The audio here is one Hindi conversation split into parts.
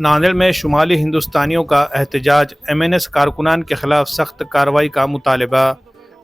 नांदेड़ में शुमाली हिंदुस्तानियों का एहतजाज, एमएनएस कारकुनान के खिलाफ सख्त कार्रवाई का मुतालबा।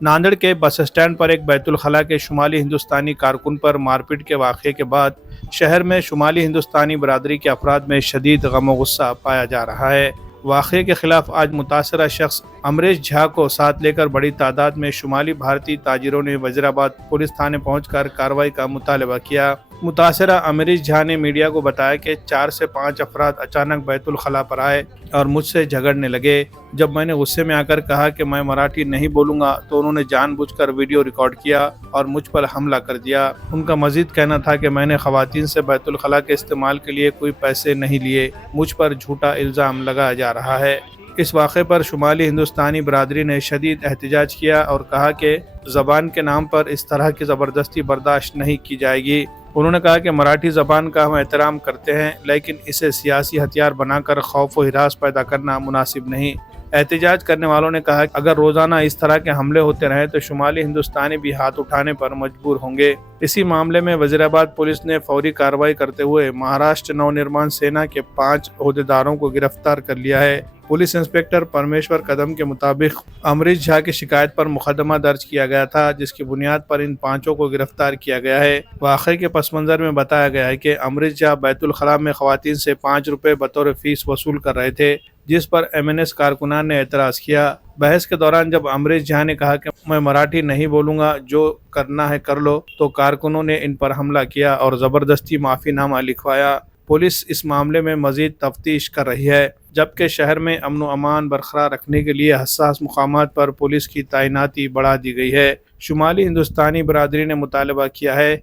नांदेड़ के बस स्टैंड पर एक बैतुल खला के शुमाली हिंदुस्तानी कारकुन पर मारपीट के वाक़े के बाद शहर में शुमाली हिंदुस्तानी बरादरी के अफराद में शदीद गम व गुस्सा पाया जा रहा है। वाक़े के खिलाफ आज मुतासरा शख्स अमरीश झा को साथ लेकर बड़ी तादाद में शुमाली भारतीय ताजिरों ने वजीराबाद पुलिस थाने पहुंचकर कार्रवाई का मुतालबा किया। मुतासरा अमरीश झा ने मीडिया को बताया कि 4 से 5 अफराद अचानक बैतुल खला पर आए और मुझसे झगड़ने लगे। जब मैंने गुस्से में आकर कहा कि मैं मराठी नहीं बोलूँगा तो उन्होंने जानबूझकर वीडियो रिकॉर्ड किया और मुझ पर हमला कर दिया। उनका मजीद कहना था कि मैंने ख़वातीन से बैतुल खला के इस्तेमाल के लिए कोई पैसे नहीं लिए। मुझ पर झूठा इल्ज़ाम लगाया जा रहा है। इस वाक़े पर शुमाली हिंदुस्तानी बरादरी ने शदीद एहतजाज किया और कहा कि ज़बान के नाम पर इस तरह की ज़बरदस्ती बर्दाश्त नहीं की जाएगी। उन्होंने कहा कि मराठी ज़बान का हम एहतराम करते हैं, लेकिन इसे सियासी हथियार बनाकर खौफ व हिरास पैदा करना मुनासिब नहीं। एहतजाज करने वालों ने कहा कि अगर रोज़ाना इस तरह के हमले होते रहे तो शुमाली हिंदुस्तानी भी हाथ उठाने पर मजबूर होंगे। इसी मामले में वजीराबाद पुलिस ने फौरी कार्रवाई करते हुए महाराष्ट्र नवनिर्माण सेना के 5 ओहदेदारों को गिरफ्तार कर लिया है। पुलिस इंस्पेक्टर परमेश्वर कदम के मुताबिक अमरीश झा की शिकायत पर मुकदमा दर्ज किया गया था, जिसकी बुनियाद पर इन 5 को गिरफ्तार किया गया है। वाक़े के पस मंज़र में बताया गया है कि अमरीश झा बैतुल खला में ख़वातीन से 5 रुपये बतौर फ़ीस वसूल कर रहे थे, जिस पर एमएनएस कारकुनान ने एतराज़ किया। बहस के दौरान जब अमरीश झा ने कहा कि मैं मराठी नहीं बोलूँगा, जो करना है कर लो, तो कारकुनों ने इन पर हमला किया और ज़बरदस्ती माफ़ीनामा लिखवाया। पुलिस इस मामले में मज़ीद तफ्तीश कर रही है, जबकि शहर में अमन व अमान बरकरार रखने के लिए हसास मुकामात पर पुलिस की तैनाती बढ़ा दी गई है। शुमाली हिंदुस्तानी बरादरी ने मुतालबा किया है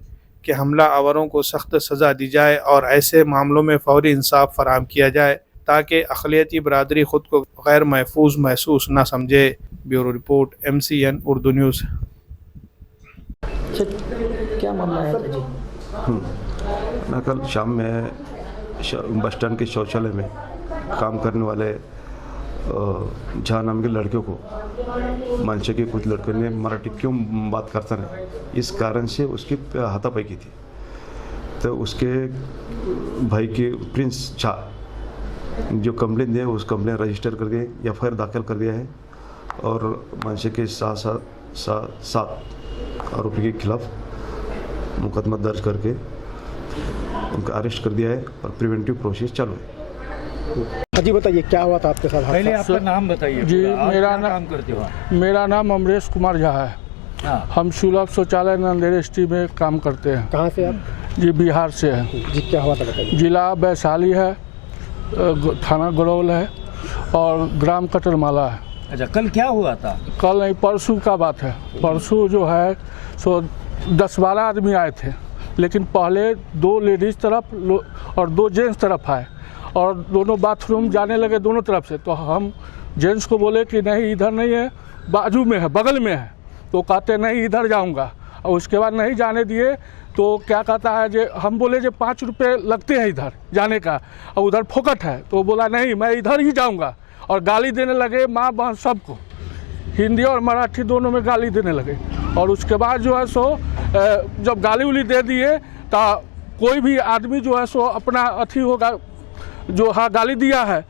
कि हमला आवरों को सख्त सज़ा दी जाए और ऐसे मामलों में फौरी इंसाफ फराहम किया जाए ताकि अक़लियती बरादरी ख़ुद को गैर महफूज महसूस न समझे। Bureau report, MCN Urdu news. क्या मामला है जी? मैं कल शाम में बस स्टैंड के शौचालय में काम करने वाले झा नाम के लड़के को मंचे के कुछ लड़कों ने मराठी क्यों बात करता नहीं, इस कारण से उसकी हाथापाई की थी। तो उसके भाई के प्रिंस झा जो कंप्लेन दिया उस कंप्लेन रजिस्टर करके FIR दाखिल कर दिया है और मंचे के 7 आरोपी के खिलाफ मुकदमा दर्ज करके उनका अरेस्ट कर दिया है और प्रिवेंटिव प्रोसेस चालू है। जी बताइए क्या हुआ था आपके साथ? पहले आपका नाम बताइए। जी, मेरा नाम अमरीश कुमार झा है। हाँ। हम सुलभ शौचालय नांदेड़ ST में काम करते हैं। कहाँ से आप? जी बिहार से है। जी क्या हुआ था बताइए। जिला वैशाली है, थाना गरौल है और ग्राम कटरमाला है। अच्छा, कल क्या हुआ था? कल नहीं, परसों का बात है। परसों जो है सो 10-12 आदमी आए थे, लेकिन पहले 2 लेडीज़ तरफ और 2 जेंट्स तरफ आए और दोनों बाथरूम जाने लगे दोनों तरफ से। तो हम जेंट्स को बोले कि नहीं इधर नहीं है, बाजू में है, बगल में है। तो कहते नहीं इधर जाऊंगा, और उसके बाद नहीं जाने दिए। तो क्या कहता है जे हम बोले जे 5 रुपये लगते हैं इधर जाने का और उधर फोकट है। तो बोला नहीं मैं इधर ही जाऊँगा और गाली देने लगे, माँ बहन सबको, हिंदी और मराठी दोनों में गाली देने लगे। और उसके बाद जो है सो जब गाली उली दे दिए तो कोई भी आदमी जो है सो अपना अथी होगा, जो हाँ गाली दिया है,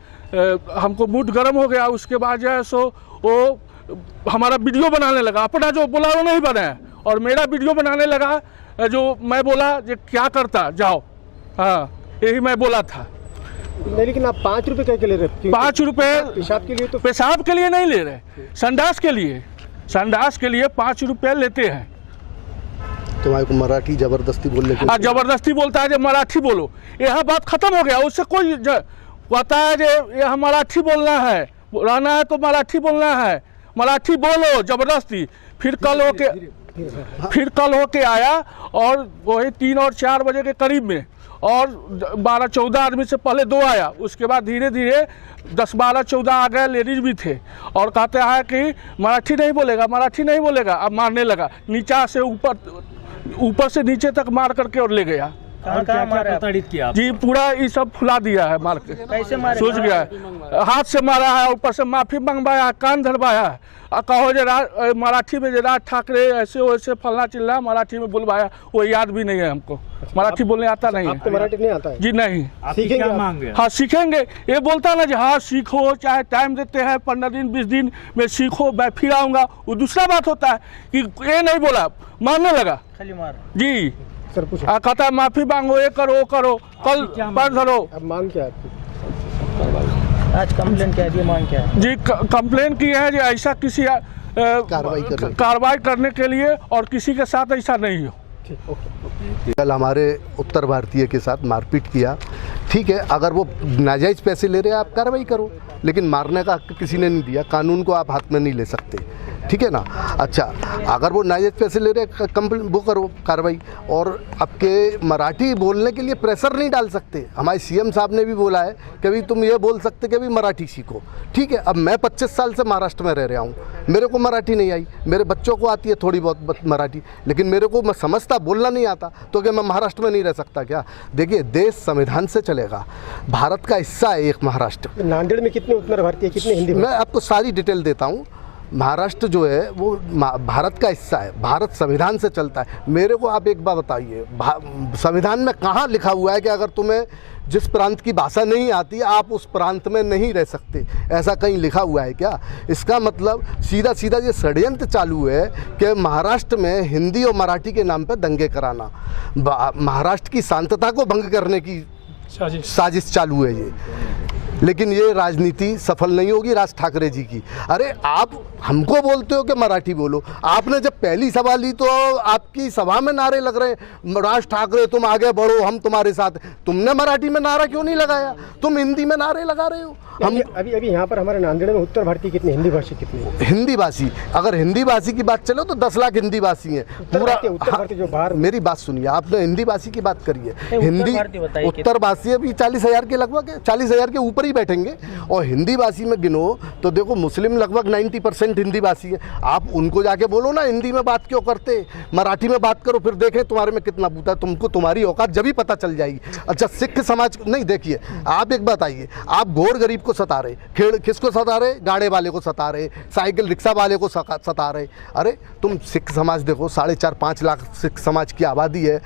हमको मूड गर्म हो गया। उसके बाद जो है सो वो हमारा वीडियो बनाने लगा, अपना जो बोला वो नहीं बनाया और मेरा वीडियो बनाने लगा। जो मैं बोला जो क्या करता जाओ, हाँ यही मैं बोला था। नहीं, लेकिन आप 5 रुपये के ले रहे? 5 रुपये पेशाब के लिए? तो पेशाब के लिए नहीं ले रहे, संडास के लिए, संडास के लिए 5 रुपये लेते हैं। तुम्हारे को मराठी ज़बरदस्ती बोलने की? ज़बरदस्ती बोलता है जो मराठी बोलो, यह बात ख़त्म हो गया। उससे कोई कहता है जो यह मराठी बोलना है, रहना है तो मराठी बोलना है, मराठी बोलो ज़बरदस्ती। फिर कल होके आया और वही 3 और 4 बजे के करीब में, और 12-14 आदमी से पहले 2 आया। उसके बाद धीरे धीरे 10-12-14 आ गए, लेडीज भी थे और कहते हैं कि मराठी नहीं बोलेगा, मराठी नहीं बोलेगा। अब मारने लगा, नीचा से ऊपर से नीचे तक मार करके और ले गया। और क्या क्या प्रताड़ित किया जी पूरा ये सब फुला दिया है मार के। कैसे मारे? सूझ गया है, हाथ से मारा है, ऊपर से माफी मंगवाया, कान धरवाया है। कहो जे मराठी में राज ठाकरे ऐसे वैसे फलना चिल्ला मराठी में बुलवाया, वो याद भी नहीं है हमको। मराठी बोलने आता नहीं आपको है मराठी नहीं आता है? जी नहीं। आपकी क्या मांग है? हाँ सीखेंगे, ये बोलता ना जी हाँ सीखो, चाहे टाइम देते हैं 15 दिन 20 दिन में सीखो, मैं फिर आऊँगा, वो दूसरा बात होता है कि ये नहीं बोला, मारने लगा खाली मार जी। सर पूछो। कहता है माफी मांगो, ये करो वो करो, कल पर धरो अब मांग क्या है आपकी? आज कंप्लेन क्या है, मांग क्या है? जी। कंप्लेन की है जी ऐसा किसी कार्रवाई करने के लिए और किसी के साथ ऐसा नहीं हो। ठीक, ओके। कल हमारे उत्तर भारतीय के साथ मारपीट किया, ठीक है, अगर वो नाजायज़ पैसे ले रहे हैं आप कार्रवाई करो, लेकिन मारने का हक किसी ने नहीं दिया, कानून को आप हाथ में नहीं ले सकते, ठीक है ना। अच्छा, अगर वो नाजायज़ पैसे ले रहे हैं कंप्लेन वो करो कार्रवाई, और आपके मराठी बोलने के लिए प्रेशर नहीं डाल सकते। हमारे सीएम साहब ने भी बोला है कि अभी तुम ये बोल सकते कि अभी मराठी सीखो, ठीक है। अब मैं 25 साल से महाराष्ट्र में रह रहा हूँ, मेरे को मराठी नहीं आई, मेरे बच्चों को आती है थोड़ी बहुत मराठी, लेकिन मेरे को मैं समझता बोलना नहीं आता, तो क्या मैं महाराष्ट्र में नहीं रह सकता क्या? देखिए, देश संविधान से चलेगा, भारत का हिस्सा है एक महाराष्ट्र। नांदेड़ में कितने उत्तर भारतीय, कितने हिंदी? मैं आपको सारी डिटेल देता हूँ। महाराष्ट्र जो है वो भारत का हिस्सा है, भारत संविधान से चलता है। मेरे को आप एक बात बताइए, संविधान में कहाँ लिखा हुआ है कि अगर तुम्हें जिस प्रांत की भाषा नहीं आती आप उस प्रांत में नहीं रह सकते? ऐसा कहीं लिखा हुआ है क्या? इसका मतलब सीधा सीधा ये षड्यंत्र चालू है कि महाराष्ट्र में हिंदी और मराठी के नाम पे दंगे कराना, महाराष्ट्र की शांतता को भंग करने की साजिश चालू है ये। लेकिन ये राजनीति सफल नहीं होगी राज ठाकरे जी की। अरे आप हमको बोलते हो कि मराठी बोलो, आपने जब पहली सभा ली तो आपकी सभा में नारे लग रहे हैं राज ठाकरे तुम आगे बढ़ो हम तुम्हारे साथ। तुमने मराठी में नारा क्यों नहीं लगाया? तुम हिंदी में नारे लगा रहे हो। हम अभी यहाँ पर हमारे नांदेड़ में उत्तर भारतीय कितने, हिंदी भाषी कितने? हिंदी भाषी, अगर हिंदी भाषी की बात चलो तो 10 लाख हिंदी भाषी हैं पूरा। उत्तर भारतीय जो बाहर, मेरी बात सुनिए, आपने हिंदी भाषी की बात करी है। हिंदी उत्तर भाषी अभी 40,000 के लगभग है, 40,000 के ऊपर ही बैठेंगे। और हिंदी भाषी में गिनो तो देखो मुस्लिम लगभग 90% हिंदी भाषी है। आप उनको जाके बोलो ना हिंदी में बात क्यों करते, मराठी में बात करो, फिर देखें तुम्हारे में कितना बूता है। तुमको तुम्हारी औकात जब ही पता चल जाएगी। अच्छा, सिख समाज नहीं, देखिए आप एक बताइए, आप घोर गरीब को सता रहे, किसको सता रहे? गाड़े वाले को सता रहे, साइकिल रिक्शा वाले को सता रहे। अरे तुम सिख समाज देखो, 4.5-5 लाख सिख समाज की आबादी है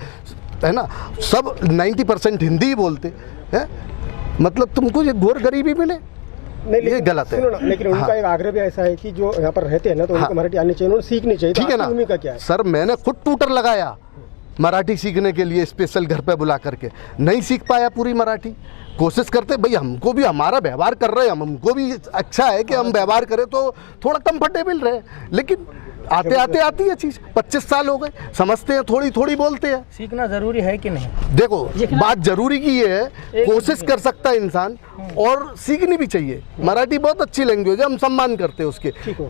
ना, सब 90% हिंदी ही बोलते हैं। मतलब तुमको ये घोर गरीबी मिले? नहीं, ये गलत है। लेकिन उनका एक आग्रह भी ऐसा है कि जो यहाँ पर रहते हैं ना, तो उनको मराठी आनी चाहिए, उन्होंने सीखनी चाहिए, ठीक है ना। उनका क्या है? सर मैंने खुद ट्यूटर लगाया मराठी सीखने के लिए, स्पेशल घर पे बुला करके, नहीं सीख पाया पूरी मराठी। कोशिश करते भाई, हमको भी हमारा व्यवहार कर रहे हैं, हमको भी अच्छा है कि हम व्यवहार करें तो थोड़ा कंफर्टेबल रहे, लेकिन आते आते आती है चीज़। 25 साल हो गए, समझते हैं, थोड़ी थोड़ी बोलते हैं। सीखना जरूरी है कि नहीं? देखो बात जरूरी की है, कोशिश कर सकता है इंसान और सीखनी भी चाहिए। मराठी बहुत अच्छी लैंग्वेज है, हम सम्मान करते हैं उसके,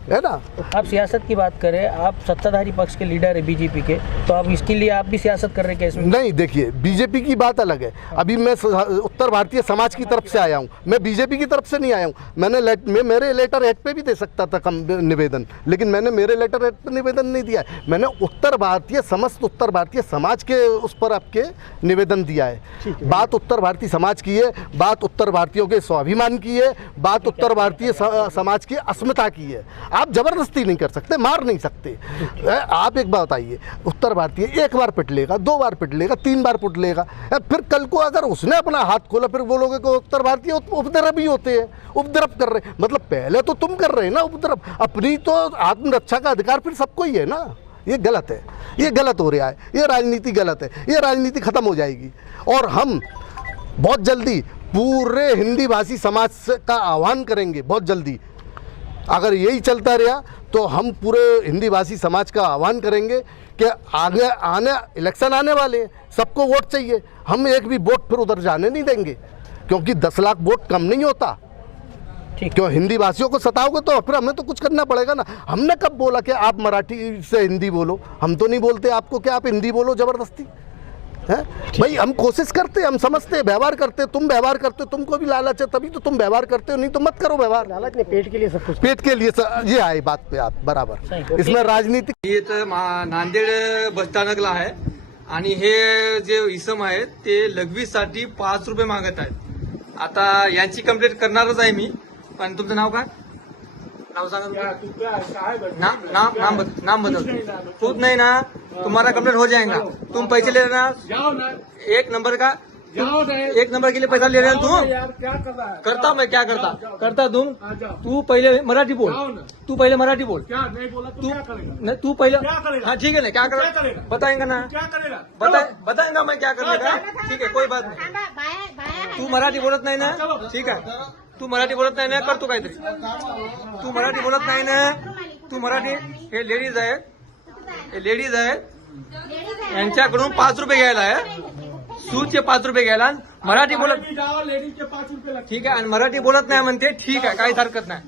है ना। आप सियासत की बात करें, आप सत्ताधारी पक्ष के लीडर है बीजेपी के, तो आप इसके लिए आप भी सियासत कर रहे हैं क्या? नहीं, देखिए बीजेपी की बात अलग है। अभी मैं उत्तर भारतीय समाज की तरफ से आया हूँ, मैं बीजेपी की तरफ से नहीं आया हूँ। मैं मेरे लेटर हेड पे भी दे सकता था निवेदन, लेकिन मैंने मेरे लेटर हेड पे निवेदन नहीं दिया है। मैंने समस्त उत्तर भारतीय समाज के उस पर आपके निवेदन दिया है। बात उत्तर भारतीय समाज की है, बात उत्तर भारतीयों के स्वाभिमान की है, बात उत्तर भारतीय समाज की अस्मिता की है। आप जबरदस्ती नहीं कर सकते, मार नहीं सकते। आप एक बात बताइए, उत्तर भारतीय एक बार पिट लेगा, 2 बार पिट लेगा, 3 बार पिट लेगा, फिर कल को अगर उसने अपना हाथ खोला फिर बोलोगे कि उत्तर भारतीय उपद्रवी होते हैं, उपद्रव कर रहे। मतलब पहले तो तुम कर रहे हैं ना उपद्रव, अपनी तो आत्मरक्षा का अधिकार फिर सबको ही है ना। ये गलत है, ये गलत हो रहा है, ये राजनीति गलत है, ये राजनीति खत्म हो जाएगी। और हम बहुत जल्दी पूरे हिंदी भाषी समाज का आह्वान करेंगे, बहुत जल्दी। अगर यही चलता रहा तो हम पूरे हिंदी भाषी समाज का आह्वान करेंगे कि आगे इलेक्शन आने वाले हैं, सबको वोट चाहिए। हम एक भी वोट फिर उधर जाने नहीं देंगे, क्योंकि 10 लाख वोट कम नहीं होता। क्यों हिंदी भाषियों को सताओगे तो फिर हमें तो कुछ करना पड़ेगा ना। हमने कब बोला कि आप मराठी से हिंदी बोलो? हम तो नहीं बोलते आपको कि आप हिंदी बोलो जबरदस्ती, है भाई। हम कोशिश करते, हम समझते, व्यवहार करते। तुम व्यवहार करते हो, तुमको भी लालच है तभी तो तुम व्यवहार करते हो, नहीं तो मत करो व्यवहार। लालच नहीं, पेट के लिए सब कुछ, पेट के लिए ये आए बात पे आप बराबर। इसमें राजनीति ये तर नांदेड बस स्थानकला आहे आणि हे जे इसम आहेत ते लघवीसाठी 5 रुपये मागत आहेत. आता यांची कंप्लेंट करणारच आहे मी. पण तुमचं नाव काय? नाव सांगा तुमचं. नाम बदल खुद नहीं ना, तुम्हारा कंप्लेंट हो जाएगा. तुम पैसे ले रहे ना, एक नंबर का, एक नंबर के लिए पैसा ले रहे हैं तुम. करता मैं क्या करता तुम. तू पहले मराठी बोल, तू पहले मराठी बोल. तू पहले, हाँ ठीक है ना, क्या कर बताएंगा ना, बताएंगा मैं क्या करने का. ठीक है, कोई बात नहीं. तू मराठी बोलत नाही ना, ठीक आहे. तू मराठी बोलत नाही ना, करतो काहीतरी. तू मराठी बोलत नाही ना, तू मराठी. हे लेडीज आहेत, यांच्याकडून 5 रुपये घ्यायला आहे. सूटचे 5 रुपये घ्यायला. मराठी बोलत, लेडीज के 5 रुपये ठीक आहे. आणि मराठी बोलत नाही म्हणते, ठीक आहे, काहीच हरकत नाही.